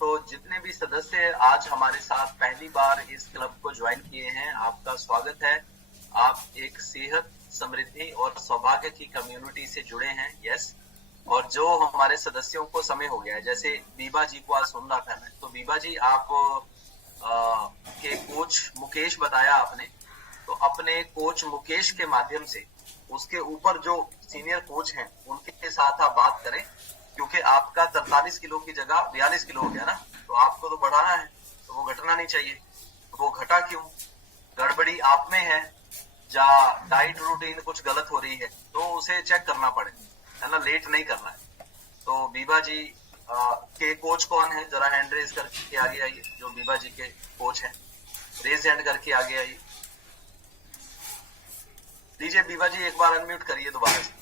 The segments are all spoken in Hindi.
तो जितने भी सदस्य आज हमारे साथ पहली बार इस क्लब को ज्वाइन किए हैं, आपका स्वागत है। आप एक सेहत, समृद्धि और सौभाग्य की कम्युनिटी से जुड़े हैं। यस। और जो हमारे सदस्यों को समय हो गया है, जैसे बीबा जी को आज सुन रहा था मैं, तो बीबा जी आप के कोच मुकेश बताया आपने, तो अपने कोच मुकेश के माध्यम से उसके ऊपर जो सीनियर कोच हैं उनके साथ आप बात करें, क्योंकि आपका 43 किलो की जगह 42 किलो हो गया ना, तो आपको तो बढ़ाना है, तो वो घटना नहीं चाहिए। वो घटा क्यों? गड़बड़ी आप में है या डाइट रूटीन कुछ गलत हो रही है, तो उसे चेक करना पड़े, है ना, लेट नहीं करना है। तो बीबा जी के कोच कौन है? जरा हैंड रेज करके आगे आइए, जो बीबा जी के कोच हैं, रेज हैंड करके आगे आइए। लीजिए बीबा जी, एक बार अनम्यूट करिए दोबारा से।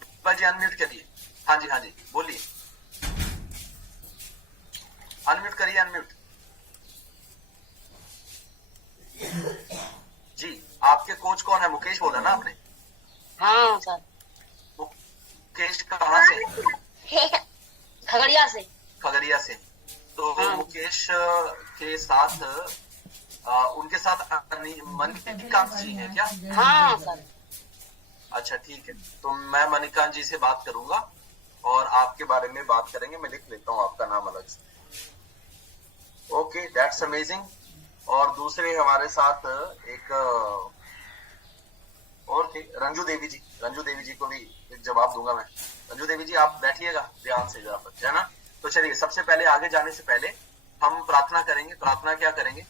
बीबा जी अनम्यूट करिए। हाँ जी, हाँ जी, बोलिए। अनम्यूट करिए, अनम्यूट। जी, आपके कोच कौन है? मुकेश बोला ना आपने? हाँ सर। मुकेश कहाँ से? खगड़िया से। खगड़िया से। तो हाँ। मुकेश के साथ उनके साथ मणिकांत जी हैं क्या? हाँ सर। अच्छा ठीक है, तो मैं मणिकांत जी से बात करूंगा और आपके बारे में बात करेंगे। मैं लिख लेता हूँ आपका नाम अलग से। Okay, that's amazing. और दूसरे हमारे साथ एक और थे, रंजू देवी जी। रंजू देवी जी को भी एक जवाब दूंगा मैं। रंजू देवी जी आप बैठिएगा ध्यान से जरा, है ना। तो चलिए, सबसे पहले आगे जाने से पहले हम प्रार्थना करेंगे। प्रार्थना क्या करेंगे?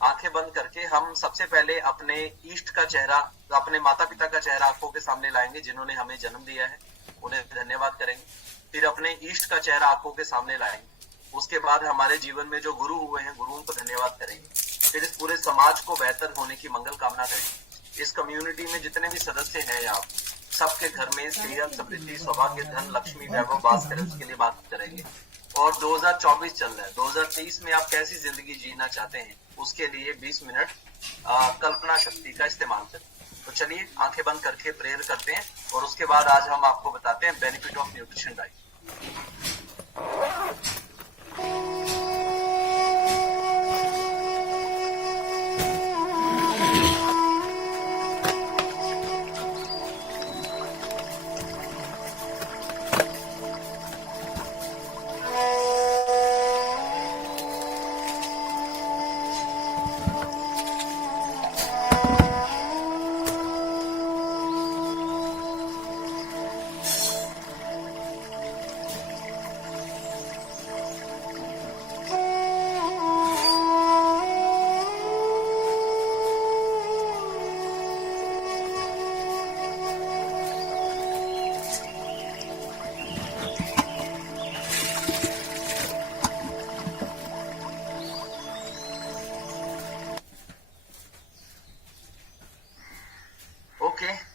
आंखें बंद करके हम सबसे पहले अपने इष्ट का चेहरा, अपने माता पिता का चेहरा आंखों के सामने लाएंगे, जिन्होंने हमें जन्म दिया है, उन्हें धन्यवाद करेंगे। फिर अपने इष्ट का चेहरा आंखों के सामने लाएंगे। उसके बाद हमारे जीवन में जो गुरु हुए हैं, गुरुओं को धन्यवाद करेंगे। फिर इस पूरे समाज को बेहतर होने की मंगल कामना करेंगे। इस कम्युनिटी में जितने भी सदस्य हैं, आप सबके घर में सेहत, समृद्धि, सौभाग्य, धन, लक्ष्मी, वैभव वास करे, उसके लिए बात करेंगे। और 2024 चल रहा है, 2023 में आप कैसी जिंदगी जीना चाहते हैं, उसके लिए 20 मिनट कल्पना शक्ति का इस्तेमाल करें। तो चलिए आंखें बंद करके प्रेयर करते हैं और उसके बाद आज हम आपको बताते हैं benefit of nutrition diet.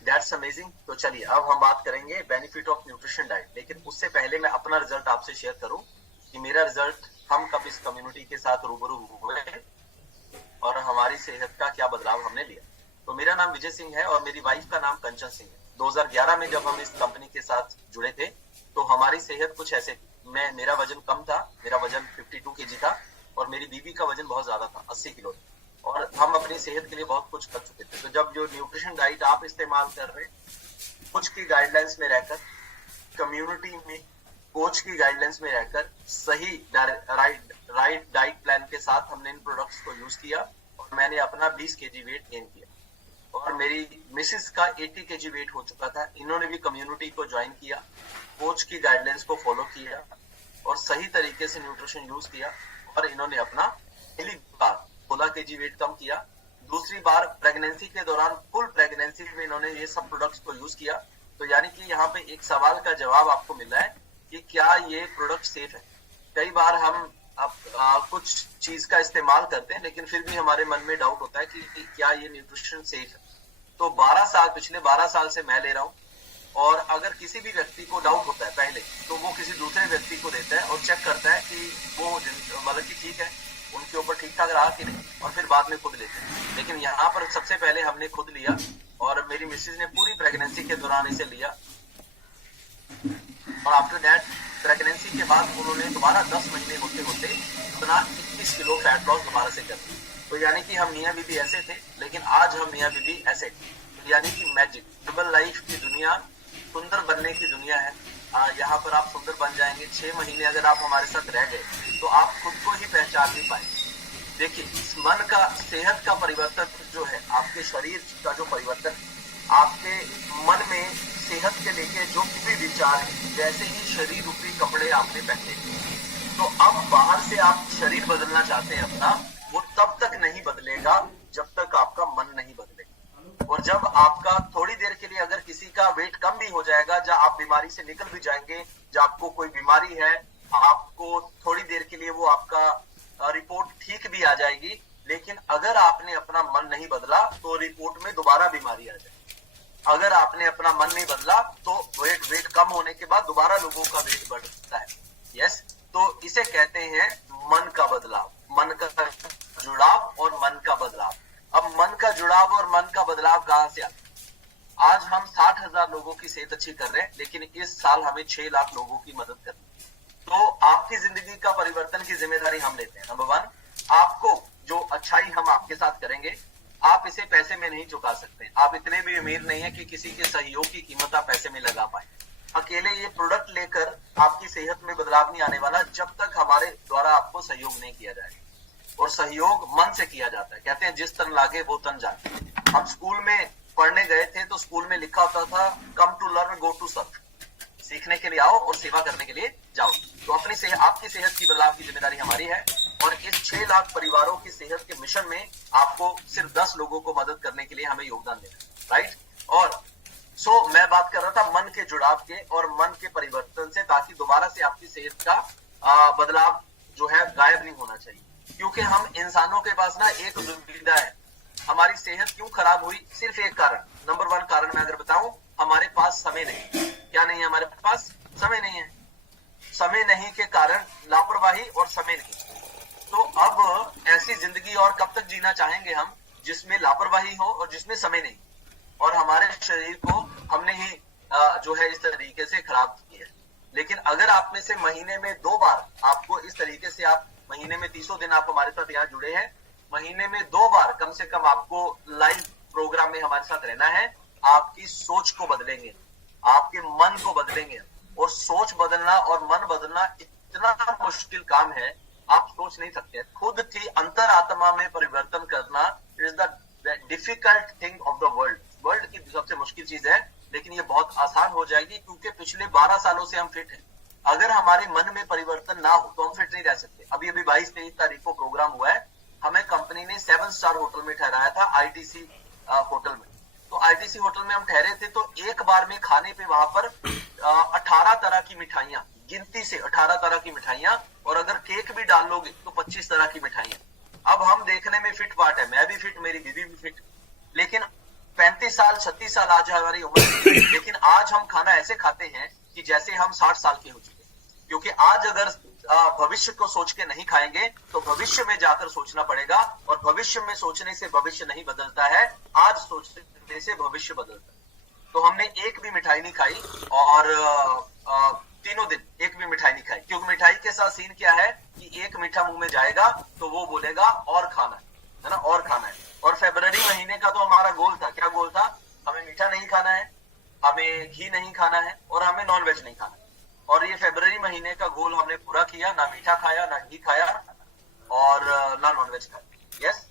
That's amazing. तो चलिए अब हम बात करेंगे बेनिफिट ऑफ न्यूट्रिशन डाइट। लेकिन उससे पहले मैं अपना रिजल्ट आपसे शेयर करूं कि मेरा रिजल्ट, हम कब इस कम्युनिटी के साथ रूबरू हुए और हमारी सेहत का क्या बदलाव हमने लिया। तो मेरा नाम विजय सिंह है और मेरी वाइफ का नाम कंचन सिंह है। 2011 में जब हम इस कंपनी के साथ जुड़े थे तो हमारी सेहत कुछ ऐसे थी। मेरा वजन कम था, मेरा वजन 52 केजी था और मेरी बीवी का वजन बहुत ज्यादा था, 80 किलो। और हम अपनी सेहत के लिए बहुत कुछ कर चुके थे। तो जब जो न्यूट्रिशन डाइट आप इस्तेमाल कर रहे हैं, कुछ की गाइडलाइंस में रहकर, कम्युनिटी में कोच की गाइडलाइंस में रहकर, सही राइट डाइट प्लान के साथ हमने इन प्रोडक्ट्स को यूज किया और मैंने अपना 20 केजी वेट गेन किया। और मेरी मिसेस का 80 केजी वेट हो चुका था। इन्होंने भी कम्युनिटी को ज्वाइन किया, कोच की गाइडलाइंस को फॉलो किया और सही तरीके से न्यूट्रिशन यूज किया और इन्होंने अपना पहली बार 16 केजी वेट कम किया। दूसरी बार प्रेगनेंसी के दौरान, फुल प्रेगनेंसी में इन्होंने ये सब प्रोडक्ट्स को यूज किया। तो यानी कि यहाँ पे एक सवाल का जवाब आपको मिल रहा है कि क्या ये प्रोडक्ट सेफ है। कई बार हम कुछ चीज का इस्तेमाल करते हैं लेकिन फिर भी हमारे मन में डाउट होता है कि क्या ये न्यूट्रिशन सेफ है। तो 12 साल, पिछले 12 साल से मैं ले रहा हूँ और अगर किसी भी व्यक्ति को डाउट होता है पहले, तो वो किसी दूसरे व्यक्ति को देता है और चेक करता है कि वो मतलब कि ठीक है, उनके ऊपर ठीक ठाक रहा कि नहीं, और फिर बाद में खुद लेते हैं। लेकिन यहाँ पर सबसे पहले हमने खुद लिया और मेरी मिसेज ने पूरी प्रेगनेंसी के दौरान इसे लिया और आफ्टर दैट प्रेगनेंसी के बाद उन्होंने दोबारा 10 महीने होते होते अपना 21 किलो फैट लॉस दोबारा से कर दिया। तो यानी कि हम मियाँ बीबी ऐसे थे, लेकिन आज हम मियाँ बीबी ऐसे थे। यानी कि मैजिक डबल लाइफ की दुनिया, सुंदर बनने की दुनिया है। यहाँ पर आप सुंदर बन जाएंगे। 6 महीने अगर आप हमारे साथ रह गए तो आप खुद को ही पहचान नहीं पाएंगे। देखिए, मन का, सेहत का परिवर्तन जो है, आपके शरीर का जो परिवर्तन, आपके मन में सेहत के लेके जो भी विचार है, जैसे ही शरीर रूपी कपड़े आपने पहने, तो अब बाहर से आप शरीर बदलना चाहते हैं अपना, वो तब तक नहीं बदलेगा जब तक आपका मन नहीं बदलेगा। और जब आपका थोड़ी देर के लिए अगर किसी का वेट कम भी हो जाएगा, जब आप बीमारी से निकल भी जाएंगे, जब आपको कोई बीमारी है, आपको थोड़ी देर के लिए वो आपका रिपोर्ट ठीक भी आ जाएगी, लेकिन अगर आपने अपना मन नहीं बदला तो रिपोर्ट में दोबारा बीमारी आ जाएगी। अगर आपने अपना मन नहीं बदला तो वेट कम होने के बाद दोबारा लोगों का वेट बढ़ता है। यस, तो इसे कहते हैं मन का बदलाव, मन का जुड़ाव और मन का बदलाव। अब मन का जुड़ाव और मन का बदलाव कहां से आता है? आज हम 60,000 लोगों की सेहत अच्छी कर रहे हैं, लेकिन इस साल हमें 6 लाख लोगों की मदद करनी है। तो आपकी जिंदगी का परिवर्तन की जिम्मेदारी हम लेते हैं। नंबर 1, आपको जो अच्छाई हम आपके साथ करेंगे, आप इसे पैसे में नहीं चुका सकते। आप इतने भी अमीर नहीं है कि किसी के सहयोग की कीमत आप पैसे में लगा पाए। अकेले ये प्रोडक्ट लेकर आपकी सेहत में बदलाव नहीं आने वाला जब तक हमारे द्वारा आपको सहयोग नहीं किया जाएगा। और सहयोग मन से किया जाता है। कहते हैं जिस तन लागे वो तन जागे। हम स्कूल में पढ़ने गए थे तो स्कूल में लिखा होता था, come to learn go to serve. सीखने के लिए आओ और सेवा करने के लिए जाओ। तो अपनी आपकी सेहत की बदलाव की जिम्मेदारी हमारी है। और इस 6 लाख परिवारों की सेहत के मिशन में आपको सिर्फ 10 लोगों को मदद करने के लिए हमें योगदान देना है, राइट। और मैं बात कर रहा था मन के जुड़ाव के और मन के परिवर्तन से, ताकि दोबारा से आपकी सेहत का बदलाव जो है गायब नहीं होना चाहिए। क्योंकि हम इंसानों के पास ना एक दुविधा है, हमारी सेहत क्यों खराब हुई? सिर्फ एक कारण, नंबर 1 कारण मैं अगर बताऊं, हमारे पास समय नहीं। क्या नहीं है? हमारे पास समय नहीं है। समय नहीं के कारण लापरवाही और समय नहीं। तो अब ऐसी जिंदगी और कब तक जीना चाहेंगे हम जिसमें लापरवाही हो और जिसमें समय नहीं? और हमारे शरीर को हमने ही जो है इस तरीके से खराब किया है। लेकिन अगर आप में से महीने में 2 बार आपको इस तरीके से, आप महीने में 300 दिन आप हमारे साथ यहाँ जुड़े हैं, महीने में 2 बार कम से कम आपको लाइव प्रोग्राम में हमारे साथ रहना है। आपकी सोच को बदलेंगे, आपके मन को बदलेंगे। और सोच बदलना और मन बदलना इतना मुश्किल काम है, आप सोच नहीं सकते। खुद की अंतरात्मा में परिवर्तन करना is the difficult thing of the world. World की सबसे मुश्किल चीज है, लेकिन ये बहुत आसान हो जाएगी क्योंकि पिछले 12 सालों से हम फिट हैं। अगर हमारे मन में परिवर्तन ना हो तो हम फिट नहीं रह सकते। अभी 22-23 तारीख को प्रोग्राम हुआ है, हमें कंपनी ने 7 स्टार होटल में ठहराया था, आईटीसी होटल में। तो आईटीसी होटल में हम ठहरे थे, तो एक बार में खाने पे वहां पर 18 तरह की मिठाइयां, गिनती से 18 तरह की मिठाइयां, और अगर केक भी डाल लोगे तो 25 तरह की मिठाइयां। अब हम देखने में फिट पार्ट है, मैं भी फिट, मेरी बीवी भी फिट, लेकिन 35 साल 36 साल आज हमारी उम्र है, लेकिन आज हम खाना ऐसे खाते हैं कि जैसे हम 60 साल के हो चुके। क्योंकि आज अगर भविष्य को सोच के नहीं खाएंगे तो भविष्य में जाकर सोचना पड़ेगा, और भविष्य में सोचने से भविष्य नहीं बदलता है, आज सोचने से भविष्य बदलता है। तो हमने एक भी मिठाई नहीं खाई, और 3 दिन एक भी मिठाई नहीं खाई। क्योंकि मिठाई के साथ सीन क्या है कि एक मीठा मुंह में जाएगा तो वो बोलेगा और खाना है ना, और खाना है। और फरवरी महीने का तो हमारा गोल था, क्या गोल था? हमें मीठा नहीं खाना है, हमें घी नहीं खाना है, और हमें नॉनवेज नहीं खाना है। और ये फरवरी महीने का गोल हमने पूरा किया, ना मीठा खाया, ना घी खाया, और ना नॉनवेज खाया। यस,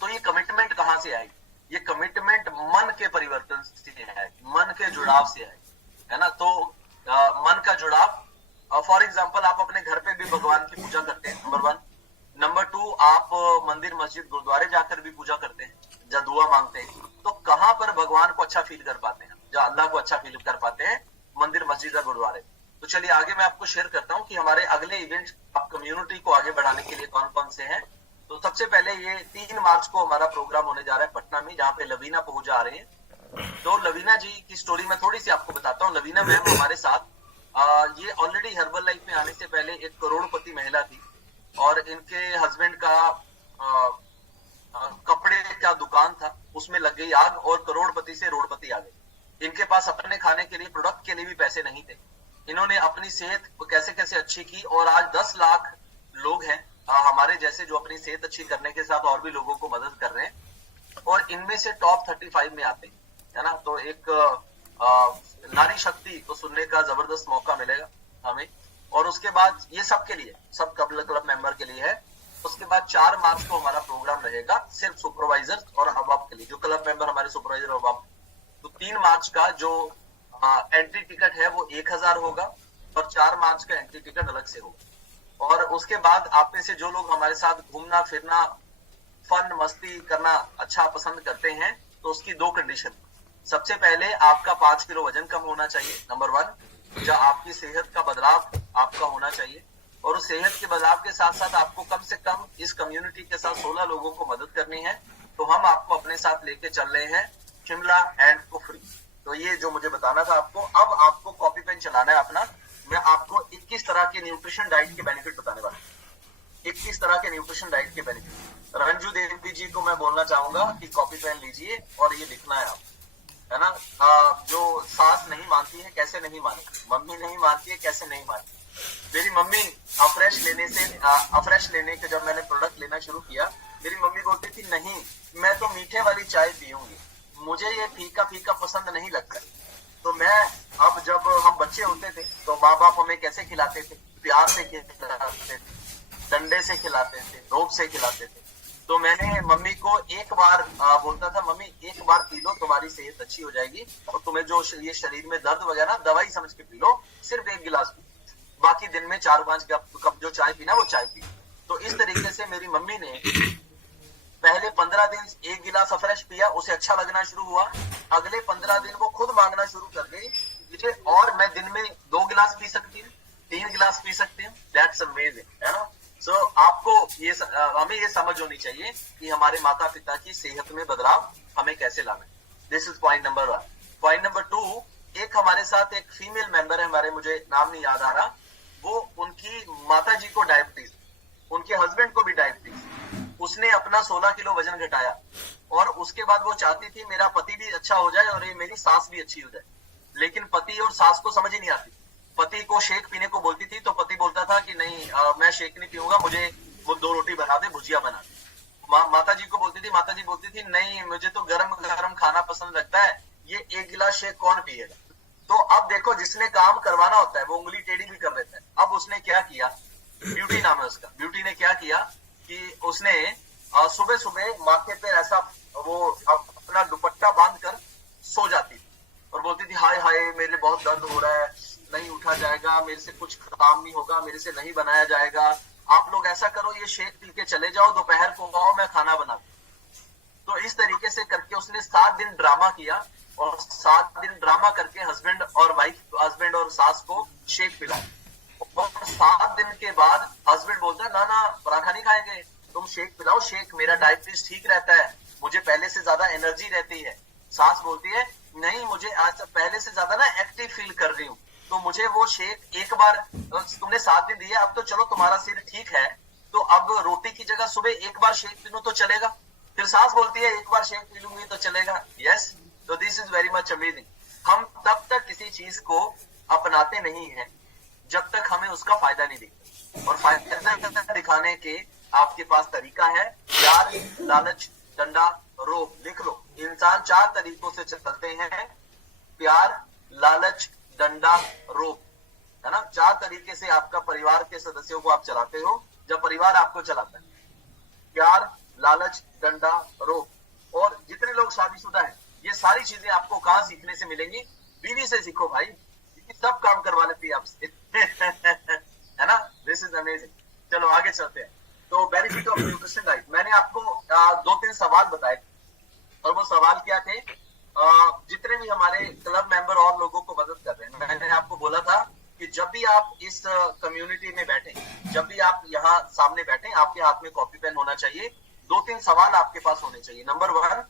तो ये कमिटमेंट कहां से आई? ये कमिटमेंट मन के परिवर्तन से है, मन के जुड़ाव से है ना। तो मन का जुड़ाव, फॉर एग्जाम्पल आप अपने घर पे भी भगवान की पूजा करते हैं, नंबर 1। नंबर 2, आप मंदिर मस्जिद गुरुद्वारे जाकर भी पूजा करते हैं, जब दुआ मांगते हैं। तो कहां पर भगवान को अच्छा फील कर पाते हैं, जहां अल्लाह को अच्छा फील कर पाते हैं? मंदिर मस्जिद या गुरुद्वारे। तो चलिए आगे मैं आपको शेयर करता हूं कि हमारे अगले इवेंट कम्युनिटी को आगे बढ़ाने के लिए कौन कौन से हैं। तो सबसे पहले ये 3 मार्च को हमारा प्रोग्राम होने जा रहा है पटना में, जहां पे लवीना पहुंचा आ रही है। तो लवीना जी की स्टोरी मैं थोड़ी सी आपको बताता हूँ। लवीना मैम हमारे साथ ये ऑलरेडी हर्बल लाइफ में आने से पहले एक करोड़पति महिला थी, और इनके हस्बैंड का कपड़े का दुकान था, उसमें लग गई आग और करोड़पति से रोड़पति आ गए। इनके पास अपने खाने के लिए, प्रोडक्ट के लिए भी पैसे नहीं थे। इन्होंने अपनी सेहत कैसे कैसे अच्छी की और आज 10 लाख लोग हैं हमारे जैसे जो अपनी सेहत अच्छी करने के साथ और भी लोगों को मदद कर रहे हैं और इनमें से टॉप 35 में आते हैं, है ना। तो एक नारी शक्ति को सुनने का जबरदस्त मौका मिलेगा हमें। और उसके बाद ये सबके लिए, सब क्लब मेंबर के लिए है। उसके बाद 4 मार्च को हमारा प्रोग्राम रहेगा सिर्फ सुपरवाइजर और अबाब के लिए, जो क्लब मेंबर हमारे सुपरवाइजर और अबाब। तो 3 मार्च का जो एंट्री टिकट है वो 1000 होगा और 4 मार्च का एंट्री टिकट अलग से होगा। और उसके बाद आप में से जो लोग हमारे साथ घूमना फिरना, फन मस्ती करना अच्छा पसंद करते हैं, तो उसकी 2 कंडीशन। सबसे पहले आपका 5 किलो वजन कम होना चाहिए, नंबर 1। जो आपकी सेहत का बदलाव आपका होना चाहिए और उस सेहत के बदलाव के साथ साथ आपको कम से कम इस कम्युनिटी के साथ 16 लोगों को मदद करनी है। तो हम आपको अपने साथ लेके चल रहे हैं शिमला एंड कुफरी। तो ये जो मुझे बताना था आपको, अब आपको कॉपी पेन चलाना है अपना। मैं आपको 21 तरह के न्यूट्रिशन डाइट के बेनिफिट बताने वाला हूँ। 21 तरह के न्यूट्रिशन डाइट के बेनिफिट। रंजू देवी जी को मैं बोलना चाहूंगा कि कॉपी पेन लीजिए और ये लिखना है आप, है ना। जो सास नहीं मानती है कैसे नहीं माने, मम्मी नहीं मानती है कैसे नहीं मानती। मेरी मम्मी अफ्रेश लेने के जब मैंने प्रोडक्ट लेना शुरू किया, मेरी मम्मी बोलती थी नहीं मैं तो मीठे वाली चाय पीऊंगी, मुझे ये फीका फीका पसंद नहीं लगता। तो मैं, अब जब हम बच्चे होते थे तो माँ बाप हमें कैसे खिलाते थे, प्यार से खिलाते थे, डंडे से खिलाते थे, रोब से खिलाते थे। तो मैंने मम्मी को एक बार बोलता था, मम्मी एक बार पी लो तुम्हारी सेहत अच्छी हो जाएगी और तुम्हें जो ये शरीर में दर्द वगैरह दवाई समझ के पी लो, सिर्फ 1 गिलास पी, बाकी दिन में 4-5 कप जो चाय पीना वो चाय पी। तो इस तरीके से मेरी मम्मी ने पहले 15 दिन 1 गिलास अफ्रेश पिया, उसे अच्छा लगना शुरू हुआ। अगले 15 दिन वो खुद मांगना शुरू कर गई मुझे, और मैं दिन में 2 गिलास पी सकती हूँ, 3 गिलास पी सकती हूँ। दैट्स अमेजिंग, है ना। सो आपको ये हमें ये समझ होनी चाहिए कि हमारे माता पिता की सेहत में बदलाव हमें कैसे लाना है। This is point number 1। Point number 2, एक हमारे साथ एक फीमेल मेंबर है हमारे, मुझे नाम नहीं याद आ रहा, वो उनकी माता जी को डायबिटीज, उनके हस्बैंड को भी डायबिटीज, उसने अपना 16 किलो वजन घटाया और उसके बाद वो चाहती थी मेरा पति भी अच्छा हो जाए और ये मेरी सास भी अच्छी हो जाए। लेकिन पति और सास को समझ ही नहीं आती। पति को शेक पीने को बोलती थी तो पति बोलता था कि नहीं मैं शेक नहीं पीऊंगा, मुझे वो 2 रोटी बना दे, भुजिया बना दे। माता जी को बोलती थी, माता जी बोलती थी नहीं मुझे तो गरम गरम खाना पसंद लगता है, ये 1 गिलास शेक कौन पिएगा। तो अब देखो, जिसने काम करवाना होता है वो उंगली टेढ़ी भी कर देता है। अब उसने क्या किया, ब्यूटी नाम है उसका, ब्यूटी ने क्या किया कि उसने सुबह सुबह माथे पे ऐसा वो अपना दुपट्टा बांध कर सो जाती थी और बोलती थी हाय हाय मेरे बहुत दर्द हो रहा है, नहीं उठा जाएगा, मेरे से कुछ काम नहीं होगा, मेरे से नहीं बनाया जाएगा। आप लोग ऐसा करो, ये शेक पी के चले जाओ, दोपहर को आओ मैं खाना बना दूं। तो इस तरीके से करके उसने 7 दिन ड्रामा किया और 7 दिन ड्रामा करके हस्बैंड और सास को शेक पिलाया। और 7 दिन के बाद हस्बैंड बोलता ना ना पराठा नहीं खाएंगे, तुम शेक पिलाओ, शेक मेरा डायबिटीज ठीक रहता है, मुझे पहले से ज्यादा एनर्जी रहती है। सास बोलती है नहीं मुझे आज पहले से ज्यादा ना एक्टिव फील कर रही हूँ, तो मुझे वो शेक एक बार, तुमने 7 दिन दिया, अब तो चलो तुम्हारा सिर ठीक है, तो अब रोटी की जगह सुबह एक बार शेक पी लूं तो चलेगा। फिर सास बोलती है एक बार शेक पी लूंगी तो चलेगा। यस, तो this is very much amazing. हम तब तक किसी चीज को अपनाते नहीं हैं जब तक हमें उसका फायदा नहीं दिखता, और फायदा दिखाने के आपके पास तरीका है, प्यार, लालच, डंडा, रोब। लिख लो, इंसान 4 तरीकों से चलते हैं, प्यार, लालच, डंडा, रोब, है ना। 4 तरीके से आपका परिवार के सदस्यों को आप चलाते हो, जब परिवार आपको चलाता है। प्यार, लालच, डंडा, रोब। और जितने लोग शादीशुदा हैं, ये सारी चीजें आपको कहां सीखने से मिलेंगी? बीवी से सीखो भाई, सब काम करवा लेती है आपसे है ना। This is amazing. चलो आगे चलते हैं। तो बेनिफिट ऑफ न्यूट्रिशन डाइट, मैंने आपको 2-3 सवाल बताए और वो सवाल क्या थे, जितने भी हमारे क्लब मेंबर और लोगों को मदद कर रहे हैं, मैंने आपको बोला था कि जब भी आप इस कम्युनिटी में बैठे, जब भी आप यहाँ सामने बैठे, आपके हाथ में कॉपी पेन होना चाहिए। 2-3 सवाल आपके पास होने चाहिए। नंबर 1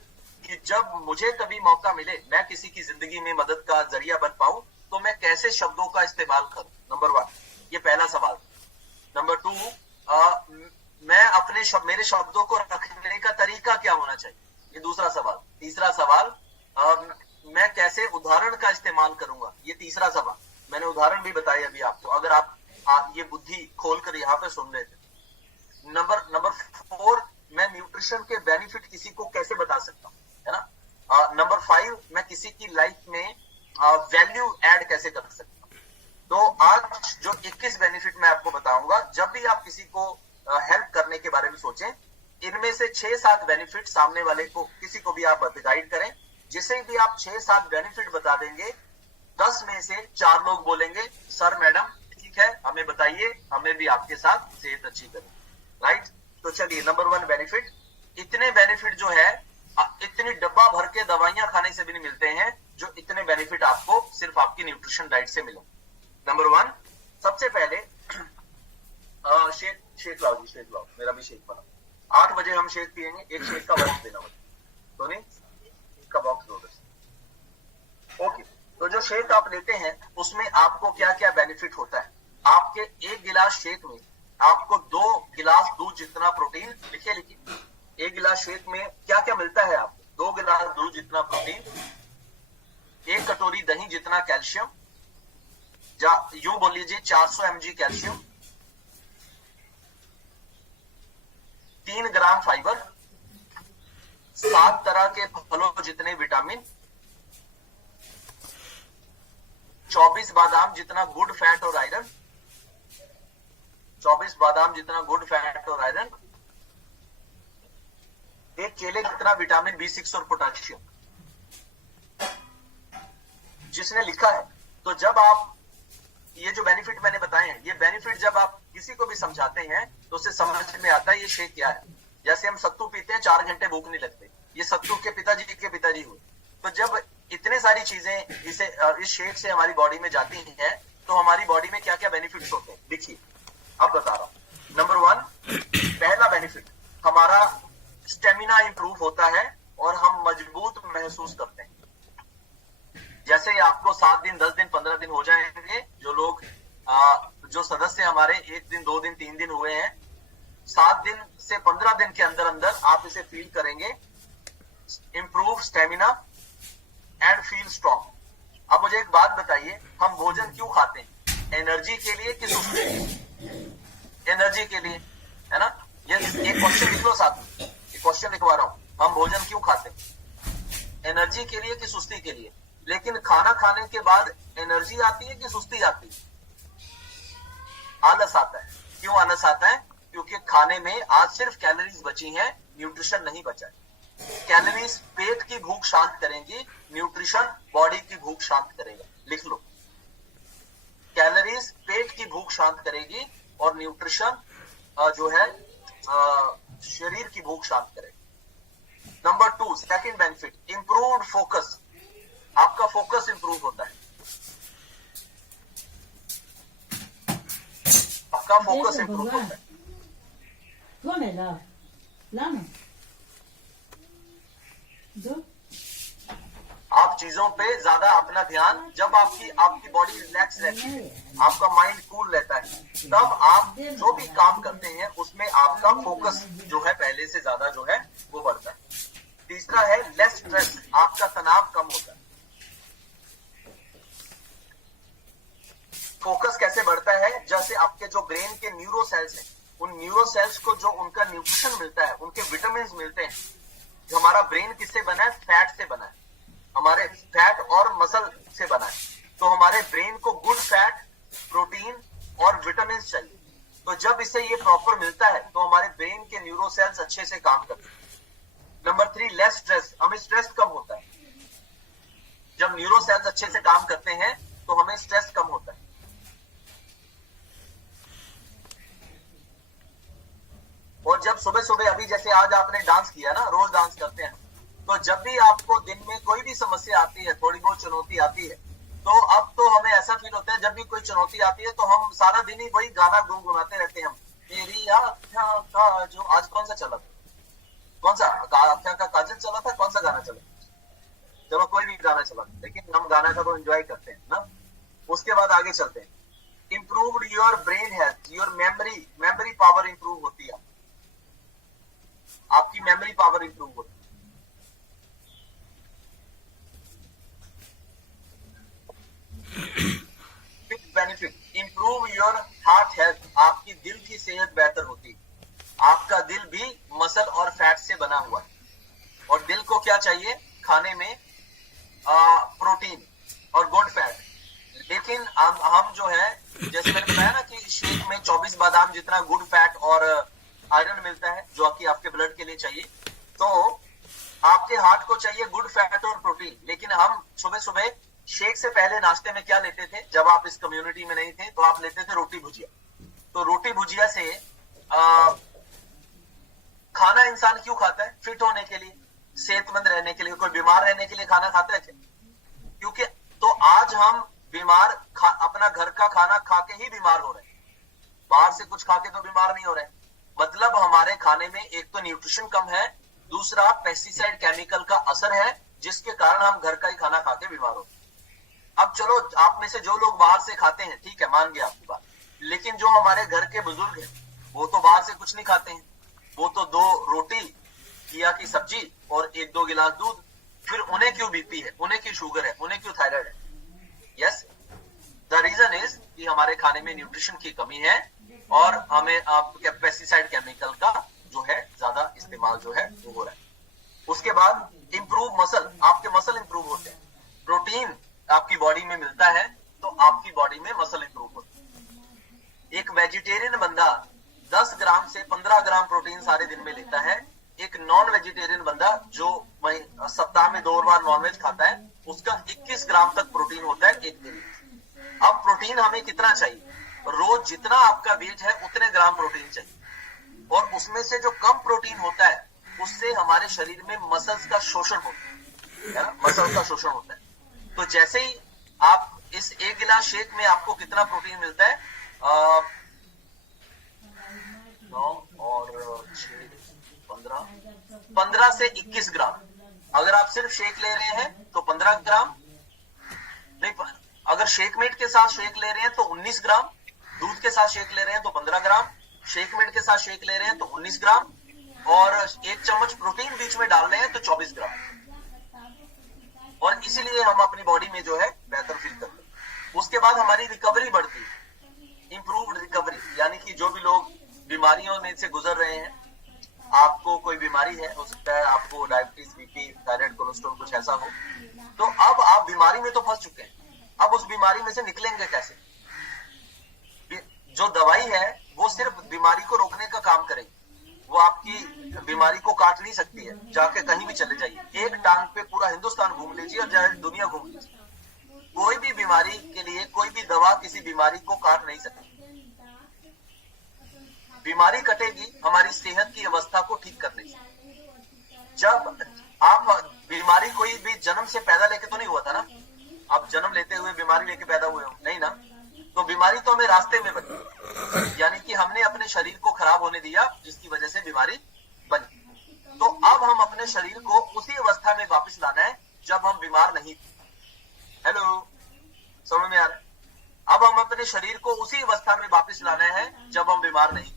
कि जब मुझे कभी मौका मिले, मैं किसी की जिंदगी में मदद का जरिया बन पाऊं, तो मैं कैसे शब्दों का इस्तेमाल करूं। नंबर 1, ये पहला सवाल। नंबर 2, मैं अपने मेरे शब्दों को रखने का तरीका क्या होना चाहिए, ये दूसरा सवाल। तीसरा सवाल, मैं कैसे उदाहरण का इस्तेमाल करूंगा, ये तीसरा सवाल। मैंने उदाहरण भी बताए अभी आपको, अगर आप ये बुद्धि खोलकर यहाँ पे सुन रहे थे। नंबर 4, मैं न्यूट्रिशन के बेनिफिट किसी को कैसे बता सकता हूँ, है ना। नंबर 5, मैं किसी की लाइफ में वैल्यू ऐड कैसे कर सकता हूँ। तो आज जो 21 बेनिफिट मैं आपको बताऊंगा, जब भी आप किसी को हेल्प करने के बारे में सोचें, इनमें से 6-7 बेनिफिट सामने वाले को, किसी को भी आप गाइड करें, जिसे भी आप 6-7 बेनिफिट बता देंगे, 10 में से 4 लोग बोलेंगे सर मैडम ठीक है, हमें बताइए, हमें भी आपके साथ सेहत अच्छी करें, राइट। तो चलिए, नंबर 1 बेनिफिट, इतने बेनिफिट जो है इतनी डब्बा भर के दवाइयां खाने से भी नहीं मिलते हैं जो इतने बेनिफिट आपको सिर्फ आपकी न्यूट्रिशन डाइट से मिले। नंबर 1, सबसे पहले शेक लाओ जी, शेक लाओ, मेरा भी शेक बना। 8 बजे हम शेक पियेंगे, एक शेक का बॉक्स देना मुझे, तो नहीं का बॉक्स दो बस। ओके, तो जो शेक आप लेते हैं उसमें आपको क्या क्या बेनिफिट होता है। आपके 1 गिलास शेक में आपको 2 गिलास दूध जितना प्रोटीन, लिखिए 1 गिलास शेक में क्या क्या मिलता है आपको, 2 गिलास दूध जितना प्रोटीन, 1 कटोरी दही जितना कैल्शियम, यूं बोल लीजिए 400 mg कैल्शियम, 3 ग्राम फाइबर, 7 तरह के फलों जितने विटामिन, 24 बादाम जितना गुड फैट और आयरन, 24 बादाम जितना गुड फैट और आयरन, 1 केले जितना विटामिन B6 और पोटेशियम। जिसने लिखा है, तो जब आप ये जो बेनिफिट मैंने बताए हैं, ये बेनिफिट जब आप किसी को भी समझाते हैं तो उसे समझ में आता है ये शेक क्या है। जैसे हम सत्तू पीते हैं, 4 घंटे भूख नहीं लगते, ये सत्तू के पिताजी हुए। तो जब इतने सारी चीजें इस शेक से हमारी बॉडी में जाती हैं, तो हमारी बॉडी में क्या क्या बेनिफिट्स होते हैं, देखिए अब बता रहा हूं। नंबर 1, पहला बेनिफिट, हमारा स्टेमिना इंप्रूव होता है और हम मजबूत महसूस करते हैं। जैसे आपको 7 दिन, 10 दिन, 15 दिन हो जाएंगे, जो लोग जो सदस्य हमारे 1 दिन, 2 दिन, 3 दिन हुए हैं, 7 दिन से 15 दिन के अंदर अंदर आप इसे फील करेंगे, improve stamina and feel strong. अब मुझे एक बात बताइए, हम भोजन क्यों खाते हैं, एनर्जी के लिए कि सुस्ती के लिए? एनर्जी के लिए, है ना। ये एक क्वेश्चन लिख लो साथ में, एक क्वेश्चन लिखवा रहा हूं, हम भोजन क्यों खाते हैं, एनर्जी के लिए कि सुस्ती के लिए? लेकिन खाना खाने के बाद एनर्जी आती है कि सुस्ती आती है? आलस आता है। क्यों आलस आता है? क्योंकि खाने में आज सिर्फ कैलोरीज बची हैं, न्यूट्रिशन नहीं बचा है। कैलोरीज पेट की भूख शांत करेंगी, न्यूट्रिशन बॉडी की भूख शांत करेगा। लिख लो, कैलोरीज पेट की भूख शांत करेगी और न्यूट्रिशन जो है शरीर की भूख शांत करेगी। Number 2, second benefit, improved focus. आपका फोकस इंप्रूव होता है, आपका फोकस इंप्रूव होता है। कौन है ला ना दो, आप चीजों पे ज्यादा अपना ध्यान, जब आपकी बॉडी रिलैक्स रहती है, आपका माइंड कूल रहता है, तब आप जो भी काम करते हैं उसमें आपका फोकस जो है पहले से ज्यादा जो है वो बढ़ता है। तीसरा है लेस स्ट्रेस, आपका तनाव कम होता है। फोकस कैसे बढ़ता है? जैसे आपके जो ब्रेन के न्यूरो सेल्स हैं, उन न्यूरो सेल्स को जो उनका न्यूट्रिशन मिलता है, उनके विटामिन मिलते हैं। जो हमारा ब्रेन किससे बना है? फैट से बना है, हमारे फैट और मसल से बना है। तो हमारे ब्रेन को गुड फैट, प्रोटीन और विटामिन चाहिए। तो जब इसे ये प्रॉपर मिलता है तो हमारे ब्रेन के न्यूरो सेल्स अच्छे से काम करते हैं। नंबर 3, लेस स्ट्रेस, हमें स्ट्रेस कम होता है। जब न्यूरो सेल्स अच्छे से काम करते हैं तो हमें स्ट्रेस कम होता है। और जब सुबह सुबह, अभी जैसे आज आपने डांस किया ना, रोज डांस करते हैं, तो जब भी आपको दिन में कोई भी समस्या आती है, थोड़ी बहुत चुनौती आती है, तो अब तो हमें ऐसा फील होता है, जब भी कोई चुनौती आती है तो हम सारा दिन ही वही गाना गुनगुनाते रहते हैं। मेरी आँखों का जो, आज कौन सा चला था, कौन सा आँखों का काजल चला था, कौन सा गाना चला? चलो कोई भी गाना चला, लेकिन हम गाना का तो एंजॉय करते हैं ना। उसके बाद आगे चलते हैं। Improved your brain health, your memory power improve होती है। आपकी मेमोरी पावर इंप्रूव होती है। Benefit, improve your heart health, आपकी दिल की सेहत बेहतर होती है। आपका दिल भी मसल और फैट से बना हुआ है, और दिल को क्या चाहिए खाने में? प्रोटीन और गुड फैट। लेकिन हम जो है, जैसे मैंने बताया ना कि शेक में 24 बादाम जितना गुड फैट और आयरन मिलता है, जो कि आपके ब्लड के लिए चाहिए। तो आपके हार्ट को चाहिए गुड फैट और प्रोटीन। लेकिन हम सुबह सुबह शेक से पहले नाश्ते में क्या लेते थे? जब आप इस कम्युनिटी में नहीं थे तो आप लेते थे रोटी भुजिया। तो रोटी भुजिया से खाना इंसान क्यों खाता है? फिट होने के लिए, सेहतमंद रहने के लिए। कोई बीमार रहने के लिए खाना खाता है क्या? क्योंकि तो आज हम बीमार अपना घर का खाना खा के ही बीमार हो रहे हैं, बाहर से कुछ खा के तो बीमार नहीं हो रहे। मतलब हमारे खाने में एक तो न्यूट्रिशन कम है, दूसरा पेस्टिसाइड केमिकल का असर है, जिसके कारण हम घर का ही खाना खा के बीमार हो। अब चलो, आप में से जो लोग बाहर से खाते हैं, ठीक है, मान गया आपकी बात, लेकिन जो हमारे घर के बुजुर्ग हैं वो तो बाहर से कुछ नहीं खाते हैं। वो तो 2 रोटी, घिया की सब्जी और 1-2 गिलास दूध। फिर उन्हें क्यों बीपी है, उन्हें क्यों शुगर है, उन्हें क्यों थायराइड है? यस, द रीजन इज कि हमारे खाने में न्यूट्रिशन की कमी है, और हमें पेस्टिसाइड केमिकल का जो है ज्यादा इस्तेमाल जो है वो हो रहा है। उसके बाद इंप्रूव मसल, आपके मसल इंप्रूव होते हैं। प्रोटीन आपकी बॉडी में मिलता है तो आपकी बॉडी में मसल इंप्रूव होते हैं। एक वेजिटेरियन बंदा 10 ग्राम से 15 ग्राम प्रोटीन सारे दिन में लेता है। एक नॉन वेजिटेरियन बंदा जो सप्ताह में 2 बार नॉनवेज खाता है, उसका 21 ग्राम तक प्रोटीन होता है एक दिन में। अब प्रोटीन हमें कितना चाहिए? रोज जितना आपका वेट है उतने ग्राम प्रोटीन चाहिए, और उसमें से जो कम प्रोटीन होता है उससे हमारे शरीर में मसल्स का शोषण होता है, मसल का शोषण होता है। तो जैसे ही आप इस 1 गिलास शेक में आपको कितना प्रोटीन मिलता है? 9 और 6 15 से 21 ग्राम। अगर आप सिर्फ शेक ले रहे हैं तो 15 ग्राम नहीं, अगर शेकमेट के साथ शेक ले रहे हैं तो 19 ग्राम, दूध के साथ शेक ले रहे हैं तो 15 ग्राम, शेकमेट के साथ शेक ले रहे हैं तो 19 ग्राम, और 1 चम्मच प्रोटीन बीच में डाल रहे हैं तो 24 ग्राम। और इसीलिए हम अपनी बॉडी में जो है बेहतर फील करते हैं। उसके बाद हमारी रिकवरी बढ़ती है, इंप्रूव्ड रिकवरी, यानी कि जो भी लोग बीमारियों में से गुजर रहे हैं, आपको कोई बीमारी है, हो सकता है आपको डायबिटीज, बीपी, थायराइड, कोलेस्ट्रॉल कुछ ऐसा हो, तो अब आप बीमारी में तो फंस चुके हैं। अब उस बीमारी में से निकलेंगे कैसे? जो दवाई है वो सिर्फ बीमारी को रोकने का काम करेगी, वो आपकी बीमारी को काट नहीं सकती है। जाके कहीं भी चले जाइए, एक टांग पे पूरा हिंदुस्तान घूम लीजिए और जाए दुनिया घूम लीजिए, कोई भी बीमारी के लिए कोई भी दवा किसी बीमारी को काट नहीं सकती। बीमारी कटेगी हमारी सेहत की अवस्था को ठीक करने से। जब आप बीमारी कोई भी जन्म से पैदा लेके तो नहीं हुआ था ना, आप जन्म लेते हुए बीमारी लेके पैदा हुए हो नहीं ना, तो बीमारी तो हमें रास्ते में बनी, यानी कि हमने अपने शरीर को खराब होने दिया, जिसकी वजह से बीमारी बनी। तो अब हम अपने शरीर को उसी अवस्था में वापस लाना है जब हम बीमार नहीं थे। हेलो, समझ में आ रहा है? अब हम अपने शरीर को उसी अवस्था में वापस लाना है जब हम बीमार नहीं।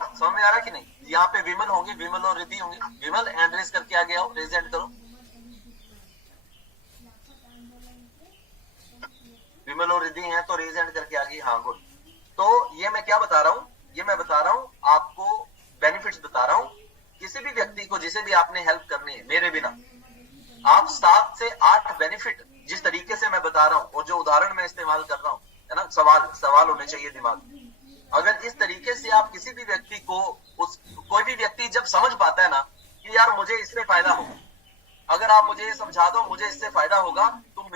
समझ में आ रहा कि नहीं? यहाँ पे विमल होंगे, विमल और रिद्धि होंगे। विमल हैंड रेज करके आगे आओ, रेज हैंड करो। विमल और रिद्धि हैं तो रेज हैंड करके आगे। हाँ, गुड। तो ये मैं क्या बता रहा हूँ? ये मैं बता रहा हूँ आपको बेनिफिट्स बता रहा हूँ। किसी भी व्यक्ति को जिसे भी आपने हेल्प करनी है मेरे बिना, आप 7 से 8 बेनिफिट जिस तरीके से मैं बता रहा हूँ और जो उदाहरण मैं इस्तेमाल कर रहा हूँ, है ना, सवाल होने चाहिए दिमाग में। अगर इस तरीके से आप किसी भी व्यक्ति को, कोई भी व्यक्ति जब समझ पाता है ना कि यार मुझे इससे फायदा होगा, अगर आप मुझे ये समझा दो मुझे इससे फायदा होगा, तो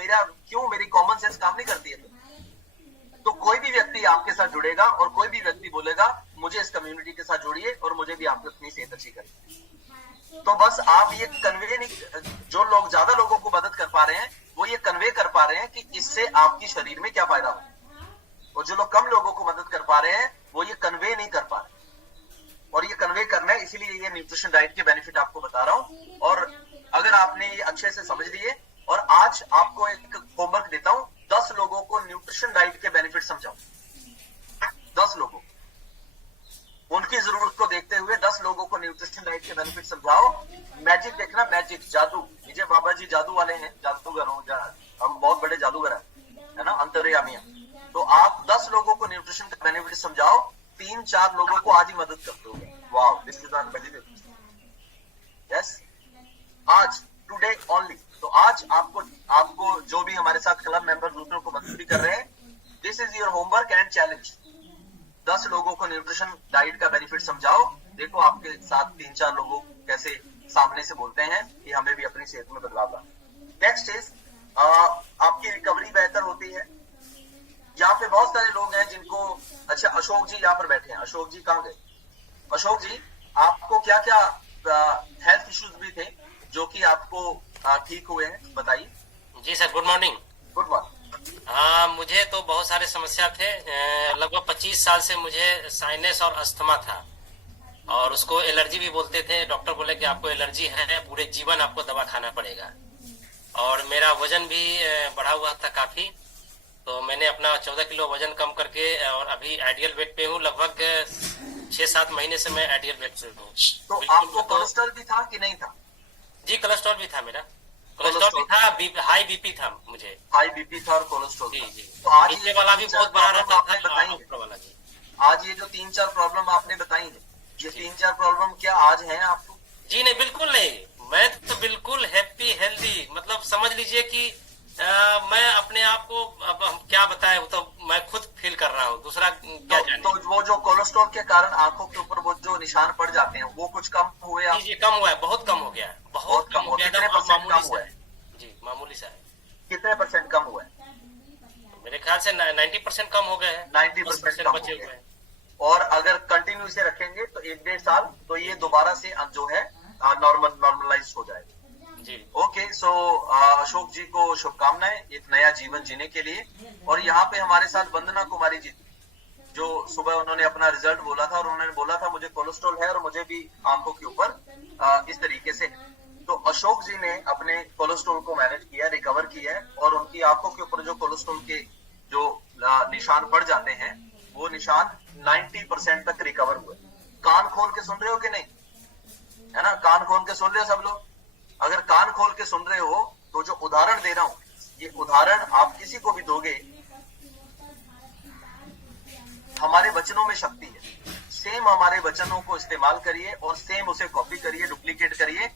मेरी कॉमन सेंस काम नहीं करती है, तो कोई भी व्यक्ति आपके साथ जुड़ेगा और कोई भी व्यक्ति बोलेगा मुझे इस कम्युनिटी के साथ जोड़िए और मुझे भी आपको अपनी सेहत अच्छी करिए। तो बस आप ये कन्वे नहीं, जो लोग ज्यादा लोगों को मदद कर पा रहे हैं वो ये कन्वे कर पा रहे हैं कि इससे आपकी शरीर में क्या फायदा हो, और जो लोग कम लोगों को मदद कर पा रहे हैं वो ये कन्वे नहीं कर पा रहे। और ये कन्वे करना है, इसीलिए ये न्यूट्रिशन डाइट के बेनिफिट आपको बता रहा हूं। और अगर आपने ये अच्छे से समझ लिए, और आज आपको एक होमवर्क देता हूं, 10 लोगों को न्यूट्रिशन डाइट के बेनिफिट समझाओ। 10 लोगों, उनकी जरूरत को देखते हुए 10 लोगों को न्यूट्रिशन डाइट के बेनिफिट समझाओ। मैजिक देखना, मैजिक, जादू। विजय बाबा जी जादू वाले हैं, जादूगर हो, हम बहुत बड़े जादूगर हैं, है ना, अंतर्यामी। तो आप 10 लोगों को न्यूट्रिशन का बेनिफिट समझाओ, 3-4 लोगों को आज ही मदद करते हो। Wow, this is unbelievable. Yes, आज, टुडे ओनली। तो आज आपको जो भी हमारे साथ क्लब मेंबर दूसरों को मदद भी कर रहे हैं, this is your homework and challenge. 10 लोगों को न्यूट्रिशन डाइट का बेनिफिट समझाओ। देखो आपके साथ 3-4 लोग कैसे सामने से बोलते हैं कि हमें भी अपनी सेहत में बदलाव लाना। नेक्स्ट इज आपकी रिकवरी बेहतर होती है। यहाँ पे बहुत सारे लोग हैं जिनको, अच्छा अशोक जी यहाँ पर बैठे हैं। अशोक जी कहाँ गए? अशोक जी, आपको क्या क्या हेल्थ इश्यूज भी थे जो कि आपको ठीक हुए हैं, बताइए। जी sir, good morning. Good morning. हाँ, मुझे तो बहुत सारे समस्या थे। लगभग 25 साल से मुझे साइनस और अस्थमा था, और उसको एलर्जी भी बोलते थे। डॉक्टर बोले कि आपको एलर्जी है, पूरे जीवन आपको दवा खाना पड़ेगा। और मेरा वजन भी बढ़ा हुआ था काफी, तो मैंने अपना 14 किलो वजन कम करके और अभी आइडियल वेट पे हूँ। लगभग 6-7 महीने से मैं आइडियल वेट पे हूँ। तो आपको कोलेस्ट्रॉल भी था कि नहीं था? जी, कोलेस्ट्रॉल भी था मेरा। कोलेस्ट्रॉल भी था, हाई बीपी था मुझे। हाई बीपी था और कोलेस्ट्रॉल जी था। जी। तो आज नीचे वाला भी बहुत बड़ा रहता था, बताई ऊपर वाला भी। आज ये जो 3-4 प्रॉब्लम आपने बताई है, ये 3-4 प्रॉब्लम क्या आज है आपको? जी नहीं, बिल्कुल नहीं। मैं तो बिल्कुल हैप्पी हेल्दी, मतलब समझ लीजिए कि मैं अपने आप को, अब हम क्या बताएं, वो तो मैं खुद फील कर रहा हूँ, दूसरा क्या जाने। तो वो जो कोलेस्ट्रॉल के कारण आंखों के ऊपर वो जो निशान पड़ जाते हैं, वो कुछ कम हुए? जी जी, कम हुआ है, बहुत कम हो गया है, बहुत कम हो गया। कितने परसेंट कम हुआ है? जी, मामूली सा है। कितने परसेंट कम हुआ है? मेरे ख्याल से 90% कम हो गए हैं। 90% कम बचे हो हुए गए। हैं। और अगर कंटिन्यू से रखेंगे तो 1-1.5 साल तो ये दोबारा से जो है नॉर्मलाइज हो जाएगा। जी। ओके, सो अशोक जी को शुभकामनाएं एक नया जीवन जीने के लिए। और यहाँ पे हमारे साथ वंदना कुमारी जी, जो सुबह उन्होंने अपना रिजल्ट बोला था और उन्होंने बोला था मुझे कोलेस्ट्रॉल है और मुझे भी आंखों के ऊपर इस तरीके से। तो अशोक जी ने अपने कोलेस्ट्रॉल को मैनेज किया, रिकवर किया है, और उनकी आंखों के ऊपर जो कोलेस्ट्रॉल के जो निशान पड़ जाते हैं, वो निशान 90% तक रिकवर हुए। कान खोल के सुन रहे हो कि नहीं? है ना, कान खोल के सुन रहे हो सब लोग? अगर कान खोल के सुन रहे हो तो जो उदाहरण दे रहा हूं, ये उदाहरण आप किसी को भी दोगे, हमारे वचनों में शक्ति है। सेम हमारे वचनों को इस्तेमाल करिए और सेम उसे कॉपी करिए, डुप्लीकेट करिए।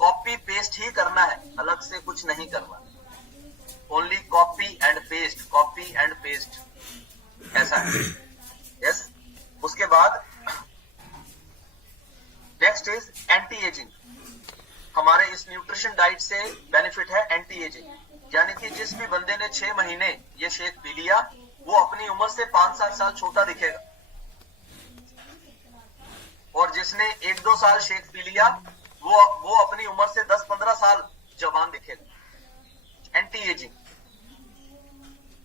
कॉपी पेस्ट ही करना है, अलग से कुछ नहीं करना। Only copy and paste, copy and paste, ऐसा है। यस। उसके बाद नेक्स्ट इज एंटी एजिंग। हमारे इस न्यूट्रिशन डाइट से बेनिफिट है एंटी एजिंग, यानी कि जिस भी बंदे ने 6 महीने ये शेक पी लिया, वो अपनी उम्र से 5-7 साल छोटा दिखेगा। और जिसने 1-2 साल शेक पी लिया, वो अपनी उम्र से 10-15 साल जवान दिखेगा। एंटी एजिंग,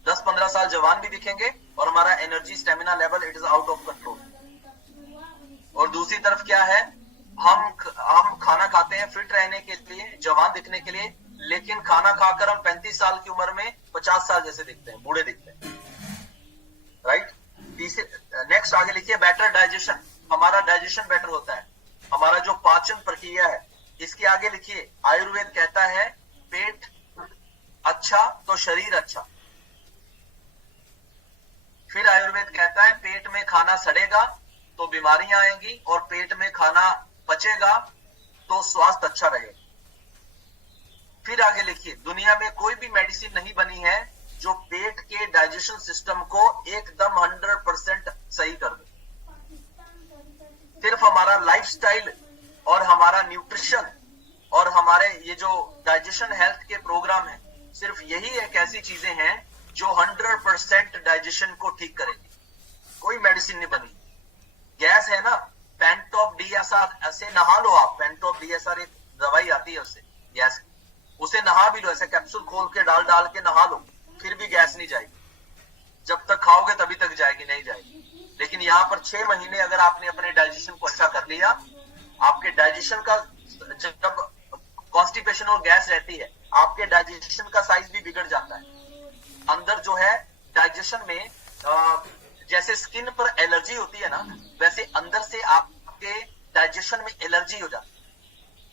10-15 साल जवान भी दिखेंगे और हमारा energy stamina level it is out of control. और दूसरी तरफ क्या है, हम खाना खाते हैं फिट रहने के लिए, जवान दिखने के लिए, लेकिन खाना खाकर हम 35 साल की उम्र में 50 साल जैसे दिखते हैं, बूढ़े दिखते हैं। राइट। नेक्स्ट आगे लिखिए, बेटर डाइजेशन। हमारा डाइजेशन बेटर होता है, हमारा जो पाचन प्रक्रिया है। इसके आगे लिखिए, आयुर्वेद कहता है पेट अच्छा तो शरीर अच्छा। फिर आयुर्वेद कहता है पेट में खाना सड़ेगा तो बीमारियां आएंगी, और पेट में खाना पचेगा तो स्वास्थ्य अच्छा रहेगा। फिर आगे लिखिए, दुनिया में कोई भी मेडिसिन नहीं बनी है जो पेट के डाइजेशन सिस्टम को एकदम 100% सही कर दे। सिर्फ हमारा लाइफस्टाइल और हमारा न्यूट्रिशन और हमारे ये जो डाइजेशन हेल्थ के प्रोग्राम है, सिर्फ यही एक ऐसी चीजें हैं जो 100% डाइजेशन को ठीक करेगी। कोई मेडिसिन नहीं बनी। गैस है ना, पेंटॉप डीएसआर, ऐसे नहा लो आप। पेंटॉप डीएसआर एक दवाई आती है, उससे गैस, उसे नहा भी लो, ऐसे कैप्सूल खोल के डाल के नहा लो, फिर भी गैस नहीं जाएगी। जब तक खाओगे तभी तक जाएगी, नहीं जाएगी। लेकिन यहाँ पर 6 महीने अगर आपने अपने डाइजेशन को अच्छा कर लिया, आपके डाइजेशन का, जब कॉन्स्टिपेशन और गैस रहती है, आपके डाइजेशन का साइज भी बिगड़ जाता है। अंदर जो है डाइजेशन में जैसे स्किन पर एलर्जी होती है ना, वैसे अंदर से आपके डाइजेशन में एलर्जी हो जाती है,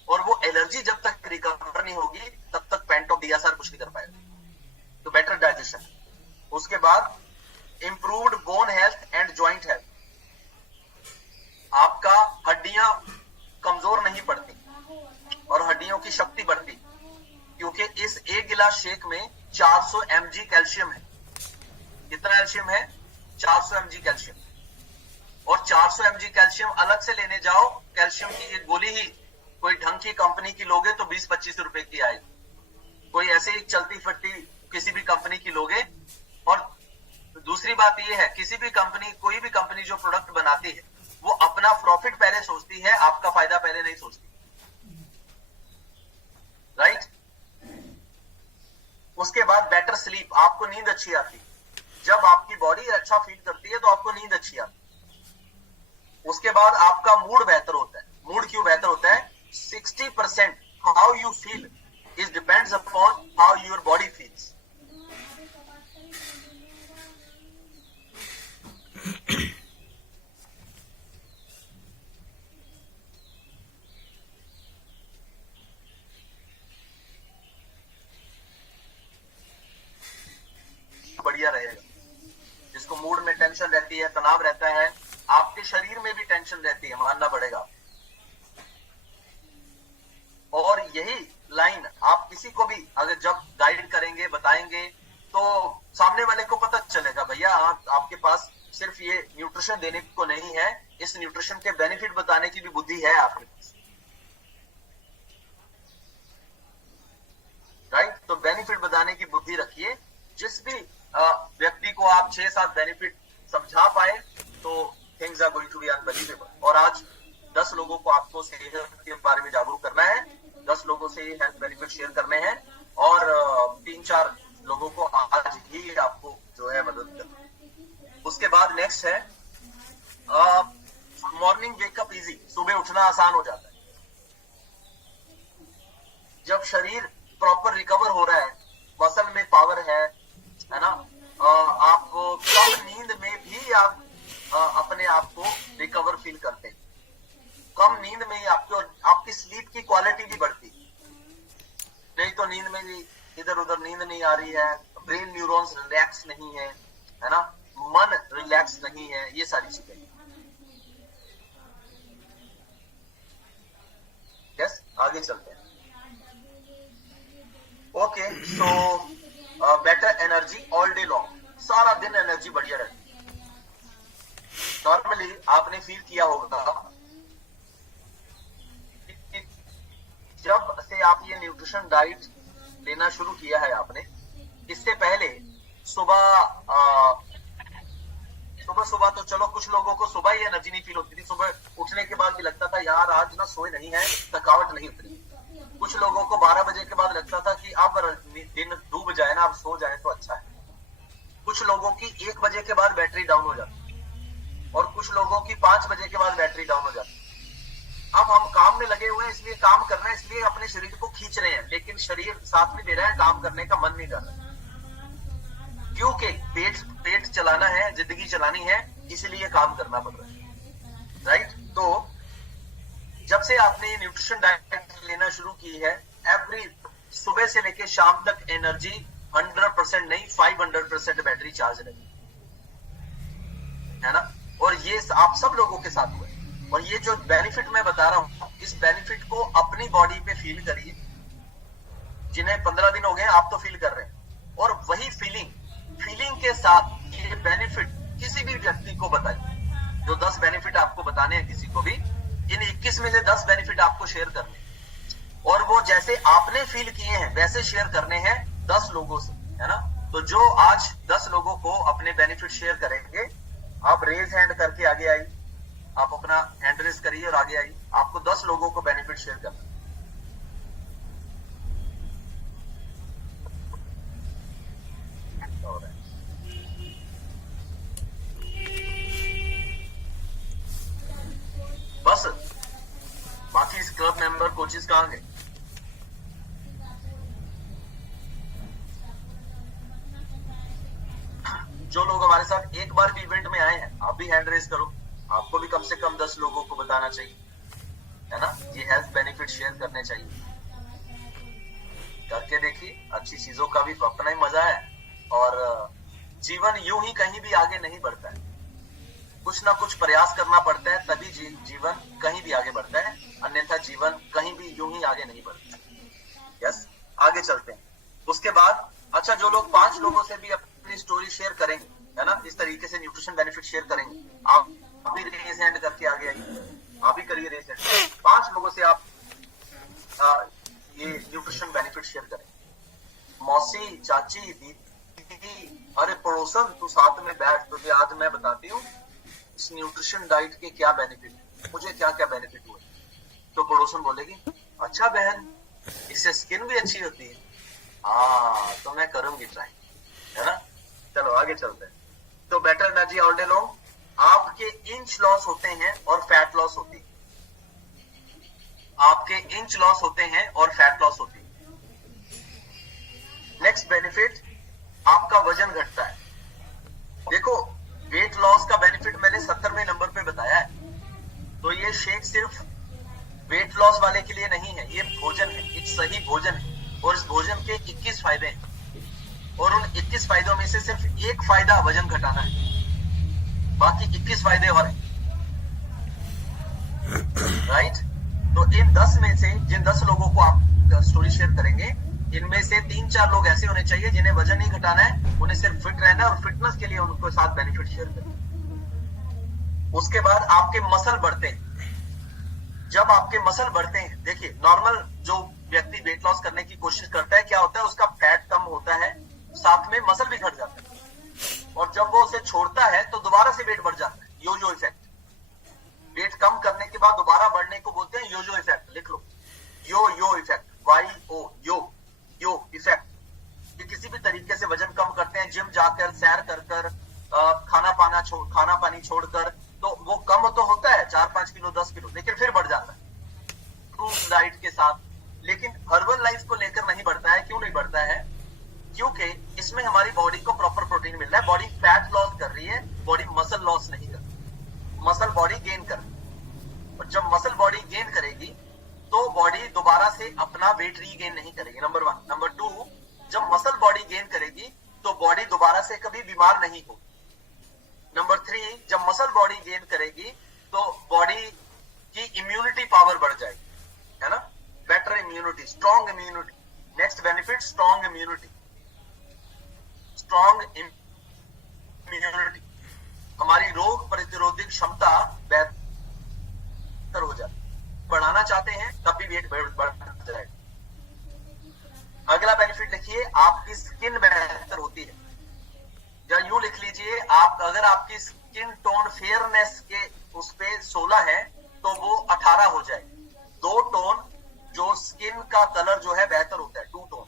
और वो एलर्जी जब तक रिकवर नहीं होगी तब तक पैंट ऑफ डीएसआर कुछ नहीं कर पाएगा। तो बेटर डाइजेशन। उसके बाद improved bone health and joint health, आपका हड्डियां कमजोर नहीं पड़ती और हड्डियों की शक्ति बढ़ती, क्योंकि इस एक गिलास शेक में 400 mg कैल्शियम है। कितना कैल्शियम है? 400 mg कैल्शियम। और 400 mg कैल्शियम अलग से लेने जाओ, कैल्शियम की एक गोली ही कोई ढंग की कंपनी की लोगे तो 20-25 रुपए की आएगी, कोई ऐसे ही चलती फिरती किसी भी कंपनी की लोगे। और दूसरी बात यह है, किसी भी कंपनी, कोई भी कंपनी जो प्रोडक्ट बनाती है वो अपना प्रॉफिट पहले सोचती है, आपका फायदा पहले नहीं सोचती, राइट? उसके बाद बेटर स्लीप, आपको नींद अच्छी आती है। जब आपकी बॉडी अच्छा फील करती है तो आपको नींद अच्छी आती है। उसके बाद आपका मूड बेहतर होता है। मूड क्यों बेहतर होता है? 60% how you feel is depends upon how your body feels. बढ़िया रहेगा। जिसको मूड में टेंशन रहती है, तनाव रहता है, आपके शरीर में भी टेंशन रहती है, मानना पड़ेगा। और यही लाइन आप किसी को भी अगर जब गाइड करेंगे, बताएंगे, तो सामने वाले को पता चलेगा भैया आपके पास सिर्फ ये न्यूट्रिशन देने को नहीं है, इस न्यूट्रिशन के बेनिफिट बताने की भी बुद्धि है आपके पास, राइट? तो बेनिफिट बताने की बुद्धि रखिए। जिस भी व्यक्ति को आप 6-7 बेनिफिट समझा पाए तो things are going to be unbelievable. और आज 10 लोगों को आपको सेहत के बारे में जागरूक करना है, 10 लोगों से हेल्थ बेनिफिट शेयर करने हैं, और 3-4 लोगों को आज ही आपको जो है मदद करना है। उसके बाद नेक्स्ट है मॉर्निंग वेकअप इजी, सुबह उठना आसान हो जाता है। जब शरीर प्रॉपर रिकवर हो रहा है, मसल में पावर है ना, आप कम नींद में भी आप अपने आप को रिकवर फील करते हैं। कम नींद में ही आपकी स्लीप की क्वालिटी भी बढ़ती, नहीं तो नींद में भी इधर उधर नींद नहीं आ रही है, ब्रेन न्यूरॉन्स रिलैक्स नहीं है ना, मन रिलैक्स नहीं है, ये सारी चीजें। यस, आगे चलते हैं। Okay, so better energy all day long, सारा दिन एनर्जी बढ़िया रहती है। नॉर्मली आपने फील किया होगा जब से आप ये न्यूट्रिशन डाइट लेना शुरू किया है आपने, इससे पहले सुबह तो चलो कुछ लोगों को सुबह ही एनर्जी नहीं फील होती थी, सुबह उठने के बाद भी लगता था यार आज ना सोए नहीं है, थकावट नहीं उतरी। कुछ लोगों को 12 बजे के बाद लगता था कि अब दिन डूब जाए ना, अब सो जाए तो अच्छा है। कुछ लोगों की 1 बजे के बाद बैटरी डाउन हो जाती, और कुछ लोगों की 5 बजे के बाद बैटरी डाउन हो जाती। अब हम काम में लगे हुए हैं, इसलिए काम कर रहे हैं, इसलिए अपने शरीर को खींच रहे हैं, लेकिन शरीर साथ में दे रहा है, काम करने का मन नहीं कर रहा, क्योंकि पेट चलाना है, जिंदगी चलानी है, इसलिए काम करना पड़ रहा है, राइट? तो जब से आपने न्यूट्रिशन डाइट लेना शुरू की है, एवरी सुबह से लेकर शाम तक एनर्जी 100% नहीं 500% बैटरी चार्ज रहेगी, है ना? और ये आप सब लोगों के साथ हुआ है। और ये जो बेनिफिट मैं बता रहा हूं, इस बेनिफिट को अपनी बॉडी पे फील करिए। जिन्हें 15 दिन हो गए आप तो फील कर रहे हैं, और वही फीलिंग के साथ ये बेनिफिट किसी भी व्यक्ति को बताइए। जो 10 बेनिफिट आपको बताने हैं किसी को भी, इन 21 में से 10 बेनिफिट आपको शेयर करने, और वो जैसे आपने फील किए हैं वैसे शेयर करने हैं 10 लोगों से, है ना? तो जो आज 10 लोगों को अपने बेनिफिट शेयर करेंगे, आप रेज हैंड करके आगे आइए, आप अपना हैंड रेज करिए और आगे आइए। आपको 10 लोगों को बेनिफिट शेयर करना। बस बाकी इस क्लब मेंबर कोचेस कहां गए? जो लोग हमारे साथ एक बार भी इवेंट में आए हैं, आप भी हैंड रेज करो, आपको भी कम से कम 10 लोगों को बताना चाहिए, है ना। ये हेल्थ बेनिफिट शेयर करने चाहिए, करके देखिए, अच्छी चीजों का भी अपना ही मजा है। और जीवन यूं ही कहीं भी आगे नहीं बढ़ता है, कुछ ना कुछ प्रयास करना पड़ता है, तभी जीवन कहीं भी आगे बढ़ता है, अन्यथा जीवन कहीं भी यूं ही आगे नहीं बढ़ता। यस, आगे चलते हैं। उसके बाद अच्छा, जो लोग 5 लोगों से भी अपनी स्टोरी शेयर करेंगे, है ना, इस तरीके से न्यूट्रिशन बेनिफिट शेयर करेंगे, आप भी रेज हैंड करके आगे आइए, आप भी करिए रेज हैंड। 5 लोगों से आप ये न्यूट्रिशन बेनिफिट शेयर करें। मौसी, चाची, दीदी, अरे पड़ोसन, तू साथ में बैठ, तुझे आज मैं बताती हूँ इस न्यूट्रिशन डाइट के क्या बेनिफिट, मुझे क्या क्या बेनिफिट हुए। तो पड़ोसन बोलेगी, अच्छा बहन, इससे स्किन भी अच्छी होती है। हाँ, तो मैं करूंगी ट्राई, है ना। चलो आगे चलते हैं। तो better energy all day long, आपके इंच लॉस होते हैं और फैट लॉस होती है, आपके इंच लॉस होते हैं और फैट लॉस होती है। नेक्स्ट बेनिफिट, आपका वजन घटता है। देखो, वेट लॉस का बेनिफिट मैंने 70वें नंबर पे बताया है। तो ये शेक सिर्फ वेट लॉस वाले के लिए नहीं है, ये भोजन है, एक सही भोजन है, और इस भोजन के 21 फायदे हैं, और उन 21 फायदों में से सिर्फ एक फायदा वजन घटाना है, बाकी 21 फायदे और हैं, राइट। तो इन 10 में से जिन 10 लोगों को आप स्टोरी शेयर करेंगे, इनमें से 3-4 लोग ऐसे होने चाहिए जिन्हें वजन नहीं घटाना है, उन्हें सिर्फ फिट रहना है, और फिटनेस के लिए उनको साथ बेनिफिट शेयर करें। उसके बाद आपके मसल बढ़ते हैं। जब आपके मसल बढ़ते हैं, देखिए नॉर्मल जो व्यक्ति वेट लॉस करने की कोशिश करता है, क्या होता है, उसका फैट कम होता है, साथ में मसल भी घट जाता है, और जब वो उसे छोड़ता है तो दोबारा से वेट बढ़ जाता है, योजो इफेक्ट। वेट कम करने के बाद दोबारा बढ़ने को बोलते हैं योजो इफेक्ट, लिख लो, यो इफेक्ट, YO, यो इफेक्ट। ये किसी भी तरीके से वजन कम करते हैं, जिम जाकर, सैर कर खाना पानी छोड़कर, तो वो कम तो होता है 4-5 किलो, 10 किलो, लेकिन फिर बढ़ जाता है फ्रूट डाइट के साथ। लेकिन हर्बल लाइफ को लेकर नहीं बढ़ता है। क्यों नहीं बढ़ता है? क्योंकि इसमें हमारी बॉडी को प्रॉपर प्रोटीन मिल रहा है। बॉडी फैट लॉस कर रही है, बॉडी मसल लॉस नहीं कर रही, मसल बॉडी गेन कर रही है। और जब मसल बॉडी गेन करेगी तो बॉडी दोबारा से अपना वेट रीगेन नहीं करेगी, नंबर 1। नंबर 2, जब मसल बॉडी गेन करेगी तो बॉडी दोबारा से कभी बीमार नहीं होगी। नंबर 3, जब मसल बॉडी गेन करेगी तो बॉडी की इम्यूनिटी पावर बढ़ जाएगी, है ना, better immunity, strong immunity. Next benefit, strong immunity. Strong immunity, हमारी रोग प्रतिरोधक क्षमता बेहतर हो जाती है। बढ़ाना चाहते हैं तब भी वेट बढ़ जाएगा। अगला बेनिफिट लिखिए, आपकी स्किन बेहतर होती है, या यूं लिख लीजिए, आप अगर आपकी स्किन टोन फेयरनेस के उस पे 16 है तो वो 18 हो जाएगी। 2 टोन जो स्किन का कलर जो है बेहतर होता है, 2 टोन।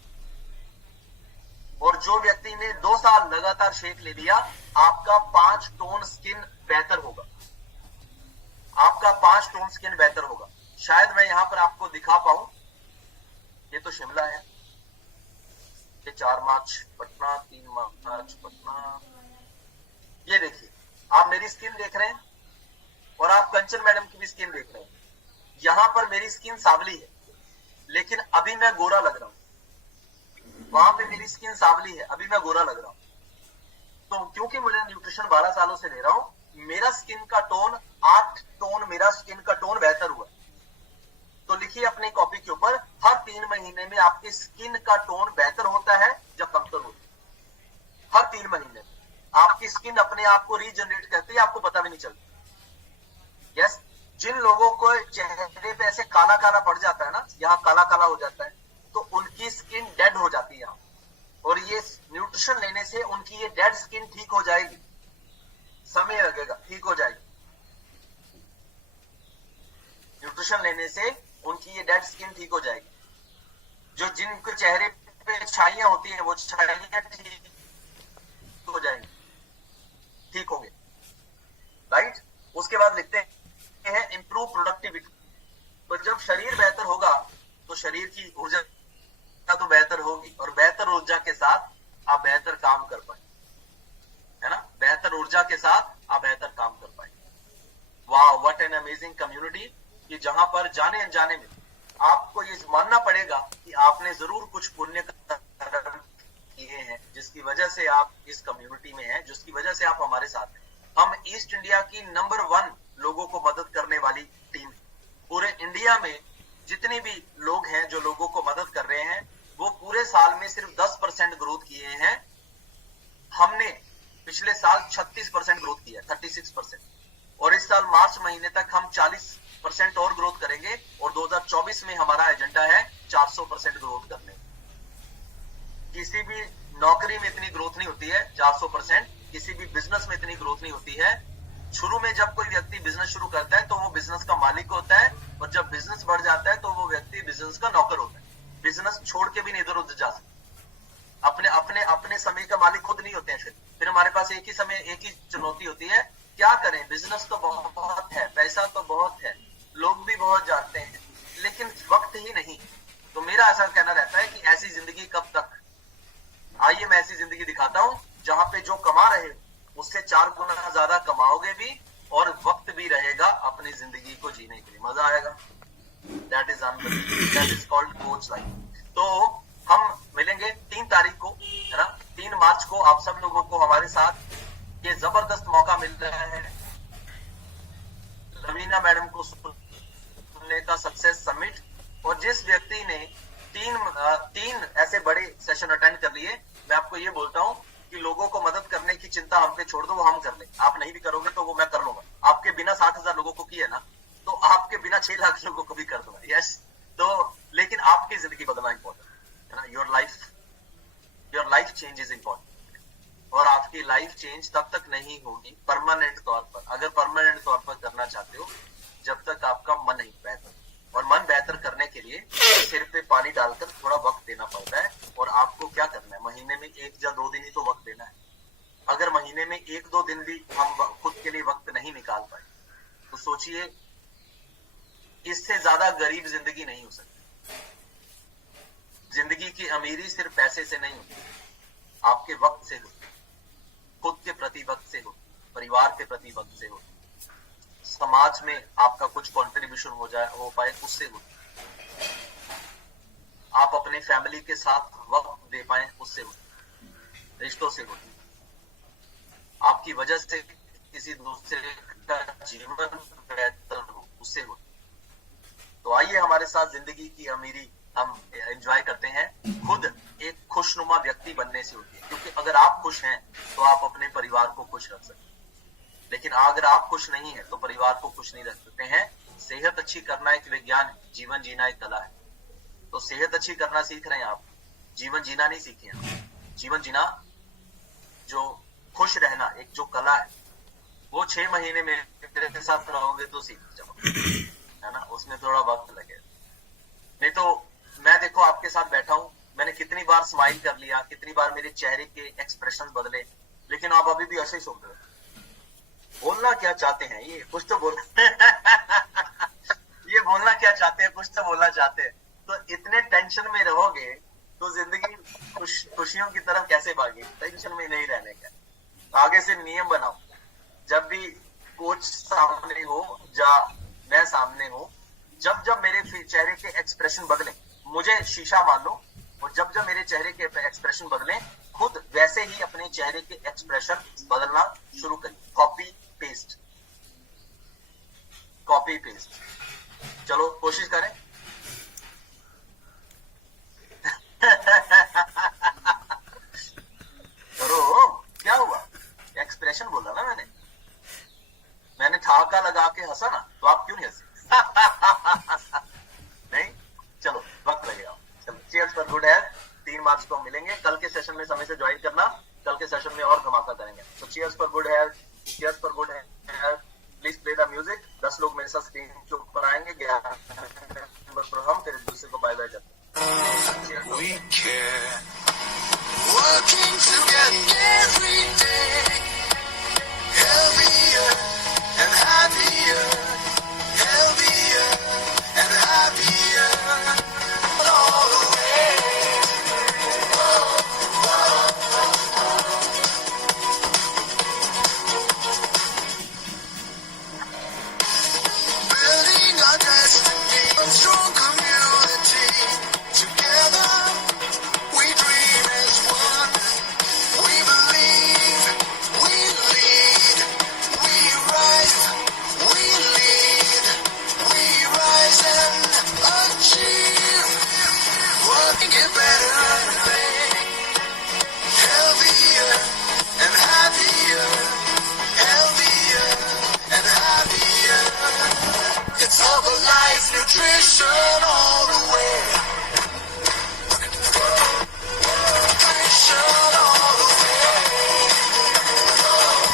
और जो व्यक्ति ने 2 साल लगातार शेक ले लिया, आपका 5 टोन स्किन बेहतर होगा, आपका 5 टोन स्किन बेहतर होगा। शायद मैं यहां पर आपको दिखा पाऊं, ये तो शिमला है, ये 4 मार्च पटना, 3 मार्च पटना। ये देखिए, आप मेरी स्किन देख रहे हैं और आप कंचन मैडम की भी स्किन देख रहे हैं। यहां पर मेरी स्किन सांवली है, लेकिन अभी मैं गोरा लग रहा हूं। वहां पे मेरी स्किन सांवली है, अभी मैं गोरा लग रहा हूं। तो क्योंकि मुझे न्यूट्रिशन 12 सालों से ले रहा हूं, मेरा स्किन का टोन 8 टोन, मेरा स्किन का टोन बेहतर हुआ। तो लिखिए अपनी कॉपी के ऊपर, हर 3 महीने में आपकी स्किन का टोन बेहतर होता है या कमतर होता है। हर 3 महीने में आपकी स्किन अपने आप को रीजनरेट करती है, आपको पता भी नहीं चलता। यस, जिन लोगों को चेहरे पे ऐसे काला काला पड़ जाता है ना, यहाँ काला काला हो जाता है, तो उनकी स्किन डेड हो जाती है यहाँ। और ये न्यूट्रिशन लेने से उनकी ये डेड स्किन ठीक हो जाएगी, समय लगेगा, ठीक हो जाएगी। न्यूट्रिशन लेने से उनकी ये डेड स्किन ठीक हो जाएगी। जो जिनके चेहरे पे छाइयां होती है, वो छाइयां ठीक हो जाएंगी, ठीक होंगे, राइट। उसके बाद लिखते हैं इंप्रूव प्रोडक्टिविटी। तो जब शरीर बेहतर होगा तो शरीर की ऊर्जा तो बेहतर होगी, और बेहतर ऊर्जा के साथ आप बेहतर काम कर पाए, है ना। बेहतर ऊर्जा के साथ आप बेहतर काम कर पाएंगे। वाह, व्हाट एन अमेजिंग कम्युनिटी, कि जहां पर जाने अनजाने में आपको ये मानना पड़ेगा कि आपने जरूर कुछ पुण्य कर्म किए हैं, जिसकी वजह से आप इस कम्युनिटी में हैं, जिसकी वजह से आप हमारे साथ हैं। हम ईस्ट इंडिया की नंबर 1 लोगों को मदद करने वाली टीम। पूरे इंडिया में जितने भी लोग हैं जो लोगों को मदद कर रहे हैं, वो पूरे साल में सिर्फ 10% ग्रोथ किए हैं। हमने पिछले साल 36% ग्रोथ किया, 36%, और इस साल मार्च महीने तक हम 40% और ग्रोथ करेंगे, और 2024 में हमारा एजेंडा है 400% ग्रोथ करने। किसी भी नौकरी में इतनी ग्रोथ नहीं होती है 400%, किसी भी बिजनेस में इतनी ग्रोथ नहीं होती है। शुरू में जब कोई व्यक्ति बिजनेस शुरू करता है तो वो बिजनेस का मालिक होता है, और जब बिजनेस बढ़ जाता है तो वो व्यक्ति बिजनेस का नौकर होता है। बिजनेस छोड़ के भी नहीं इधर उधर जा सकता। अपने समय का मालिक खुद नहीं होते हैं। फिर हमारे पास एक ही समय, एक ही चुनौती होती है, क्या करें? बिजनेस तो बहुत है, पैसा तो बहुत है, लोग भी बहुत जानते हैं, लेकिन वक्त ही नहीं। तो मेरा ऐसा कहना रहता है कि ऐसी जिंदगी कब तक। आइए मैं ऐसी जिंदगी दिखाता हूं जहां पे जो कमा रहे उससे 4 गुना ज्यादा कमाओगे भी, और वक्त भी रहेगा अपनी जिंदगी को जीने के लिए। मजा आएगा। That is called coach life. तो हम मिलेंगे 3 तारीख को, है ना, 3 मार्च को। आप सब लोगों को हमारे साथ ये जबरदस्त मौका मिल रहा है रवीना मैडम को सुनने का, सक्सेस समिट। और जिस व्यक्ति ने 3 ऐसे बड़े सेशन अटेंड कर लिए, मैं आपको ये बोलता हूं कि लोगों को मदद करने की चिंता हम पे छोड़ दो, वो हम कर ले। आप नहीं भी करोगे तो वो मैं कर लूंगा। आपके बिना 60,000 लोगों को किया ना, तो आपके बिना 6 लाख लोगों को भी कर दूंगा। यस, तो लेकिन आपकी जिंदगी बदलना इंपॉर्टेंट है ना। Your life change is important, और आपकी लाइफ चेंज तब तक नहीं होगी परमानेंट तौर पर, अगर परमानेंट तौर पर करना चाहते हो, जब तक आपका मन नहीं बेहतर। और मन बेहतर करने के लिए सिर पे पानी डालकर थोड़ा वक्त देना पड़ता है। और आपको क्या करना है, महीने में 1 या 2 दिन ही तो वक्त देना है। अगर महीने में 1-2 दिन भी हम खुद के लिए वक्त नहीं निकाल पाए, तो सोचिए इससे ज्यादा गरीब जिंदगी नहीं हो सकती। जिंदगी की अमीरी सिर्फ पैसे से नहीं होती, आपके वक्त से होती, खुद के प्रति वक्त से होती, परिवार के प्रति वक्त से होती, समाज में आपका कुछ कंट्रीब्यूशन हो पाए उससे होती, आप अपने फैमिली के साथ वक्त दे पाए उससे होती, रिश्तों से होती, आपकी वजह से किसी दूसरे का जीवन बेहतर हो उससे होती। तो आइए हमारे साथ जिंदगी की अमीरी हम एंजॉय करते हैं। खुद एक खुशनुमा व्यक्ति बनने से होती है, क्योंकि अगर आप खुश हैं तो आप अपने परिवार को खुश रख सकते हैं, लेकिन अगर आप खुश नहीं है तो परिवार को खुश नहीं रख सकते हैं। सेहत अच्छी करना एक विज्ञान है, जीवन जीना एक कला है। तो सेहत अच्छी करना सीख रहे हैं आप, जीवन जीना नहीं सीखे हैं। जीवन जीना, जो खुश रहना एक जो कला है, वो 6 महीने में मेरे साथ रहोगे तो सीख जाओ, है ना। उसमें थोड़ा वक्त लगे, नहीं तो मैं देखो आपके साथ बैठा हूं, मैंने कितनी बार स्माइल कर लिया, कितनी बार मेरे चेहरे के एक्सप्रेशन बदले, लेकिन आप अभी भी ऐसे ही सुन रहे हो। बोलना क्या चाहते हैं ये, कुछ तो बोल ये बोलना क्या चाहते हैं, कुछ तो बोलना चाहते हैं। तो इतने टेंशन में रहोगे तो जिंदगी खुशियों की तरफ कैसे भागे? टेंशन में नहीं रहने का। आगे से नियम बनाओ, जब भी कोच सामने हो या मैं सामने हो, जब जब मेरे चेहरे के एक्सप्रेशन बदले, मुझे शीशा मान लो, और जब जब मेरे चेहरे के एक्सप्रेशन बदले, खुद वैसे ही अपने चेहरे के एक्सप्रेशन बदलना शुरू करिए। Copy paste. चलो कोशिश करें। करो, क्या हुआ? एक्सप्रेशन बोला ना मैंने ठहाका लगा के हंसा ना, तो आप क्यों नहीं हंसे? नहीं, चलो वक्त लगेगा। चलो, चीयर्स फॉर गुड हेल्थ। 3 मार्च को हम मिलेंगे। कल के सेशन में समय से ज्वाइन करना, कल के सेशन में और धमाका करेंगे। तो cheers for good health, cheers for good health. Please play the music. 10 लोग मेरे साथ स्क्रीन के ऊपर आएंगे, 11 नंबर पर हम फिर एक दूसरे को बाय बाय करते हैं।